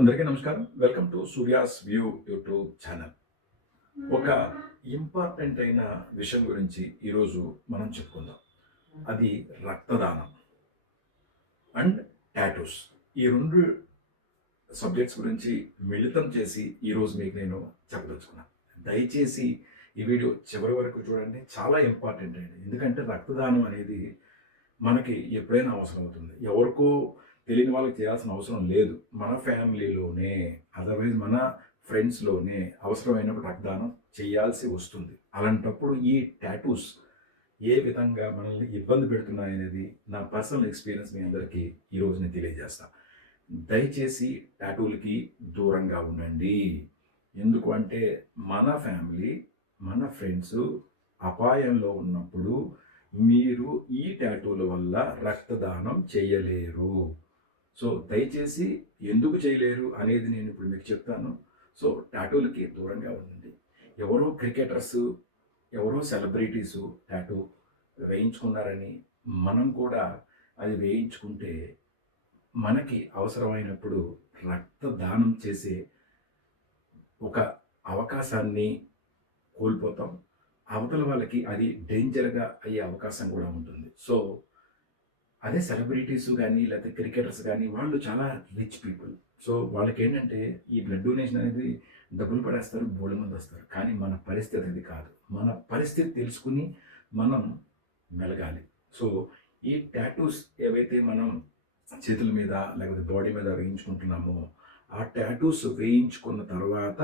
అందరికీ నమస్కారం. Welcome to Surya's view YouTube channel ఒక ఇంపార్టెంట్ అయిన విషయం గురించి ఈరోజు మనం చెప్పుకుందాం. అది రక్తదానం అండ్ టాటూస్ ఈ రెండు సబ్జెక్ట్స్ గురించి మిళితం చేసి ఈరోజు మీకు నేను చెప్పదలుచుకున్నాను దయచేసి ఈ వీడియో చివరి వరకు చూడండి. చాలా ఇంపార్టెంట్ అండి ఎందుకంటే రక్తదానం అనేది మనకి ఎప్పుడైనా అవసరం అవుతుంది. ఎవరికో తెలియని వాళ్ళకి చేయాల్సిన అవసరం లేదు. మన ఫ్యామిలీలోనే అదర్వైజ్ మన ఫ్రెండ్స్లోనే అవసరమైనప్పుడు రక్తదానం చేయాల్సి వస్తుంది. అలాంటప్పుడు ఈ టాటూస్ ఏ విధంగా మనల్ని ఇబ్బంది పెడుతున్నాయనేది నా పర్సనల్ ఎక్స్పీరియన్స్ మీ అందరికీ ఈరోజు నేను తెలియజేస్తాను దయచేసి టాటూలకి దూరంగా ఉండండి. ఎందుకు అంటే మన ఫ్యామిలీ మన ఫ్రెండ్స్ అపాయంలో ఉన్నప్పుడు మీరు ఈ టాటూల వల్ల రక్తదానం చేయలేరు. సో దయచేసి ఎందుకు చేయలేరు అనేది నేను ఇప్పుడు మీకు చెప్తాను. సో టాటూలకి దూరంగా ఉండండి. ఎవరో క్రికెటర్స్ ఎవరో సెలబ్రిటీసు టాటూ వేయించుకున్నారని మనం కూడా అది వేయించుకుంటే మనకి అవసరమైనప్పుడు రక్తదానం చేసే ఒక అవకాశాన్ని కోల్పోతాం. అవతల వాళ్ళకి అది డేంజర్గా అయ్యే అవకాశం కూడా ఉంటుంది. సో అదే సెలబ్రిటీస్ కానీ లేకపోతే క్రికెటర్స్ కానీ వాళ్ళు చాలా రిచ్ పీపుల్ సో వాళ్ళకి ఏంటంటే ఈ బ్లడ్ డొనేషన్ అనేది డబ్బులు పడేస్తారు బోళ్ళ మంది వస్తారు. కానీ మన పరిస్థితి అది కాదు. మన పరిస్థితి తెలుసుకుని మనం మెలగాలి. సో ఈ టాటూస్ ఏవైతే మనం చేతుల మీద లేకపోతే బాడీ మీద వేయించుకుంటున్నామో ఆ టాటూస్ వేయించుకున్న తర్వాత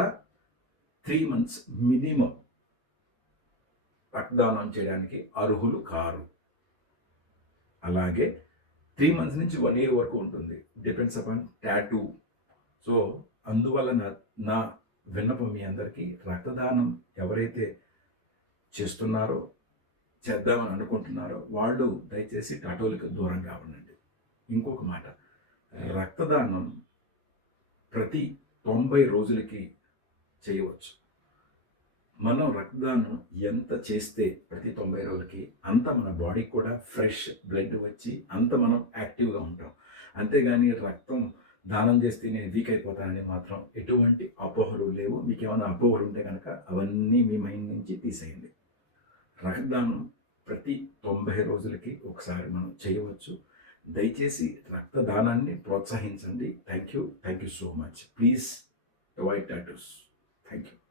త్రీ మంత్స్ మినిమం రక్తదానం చేయడానికి అర్హులు కారు. అలాగే త్రీ మంత్స్ నుంచి వన్ ఇయర్ వరకు ఉంటుంది. డిపెండ్స్ అపాన్ టాటూ సో అందువలన నా విన్నపం మీ అందరికీ రక్తదానం ఎవరైతే చేస్తున్నారో చేద్దామని అనుకుంటున్నారో వాళ్ళు దయచేసి టాటోలకు దూరంగా ఉండండి. ఇంకొక మాట రక్తదానం ప్రతి తొంభై రోజులకి చేయవచ్చు. మనం రక్తదానం ఎంత చేస్తే ప్రతి తొంభై రోజులకి అంత మన బాడీకి కూడా ఫ్రెష్ బ్లడ్ వచ్చి అంత మనం యాక్టివ్గా ఉంటాం. అంతేగాని రక్తం దానం చేస్తే నేను వీక్ అయిపోతానని మాత్రం ఎటువంటి అపోహలు లేవు. మీకు ఏమైనా అపోహలు ఉంటే కనుక అవన్నీ మీ మైండ్ నుంచి తీసేయండి. రక్తదానం ప్రతి తొంభై రోజులకి ఒకసారి మనం చేయవచ్చు. దయచేసి రక్తదానాన్ని ప్రోత్సహించండి. Thank you thank you so much. Please avoid tattoos. Thank you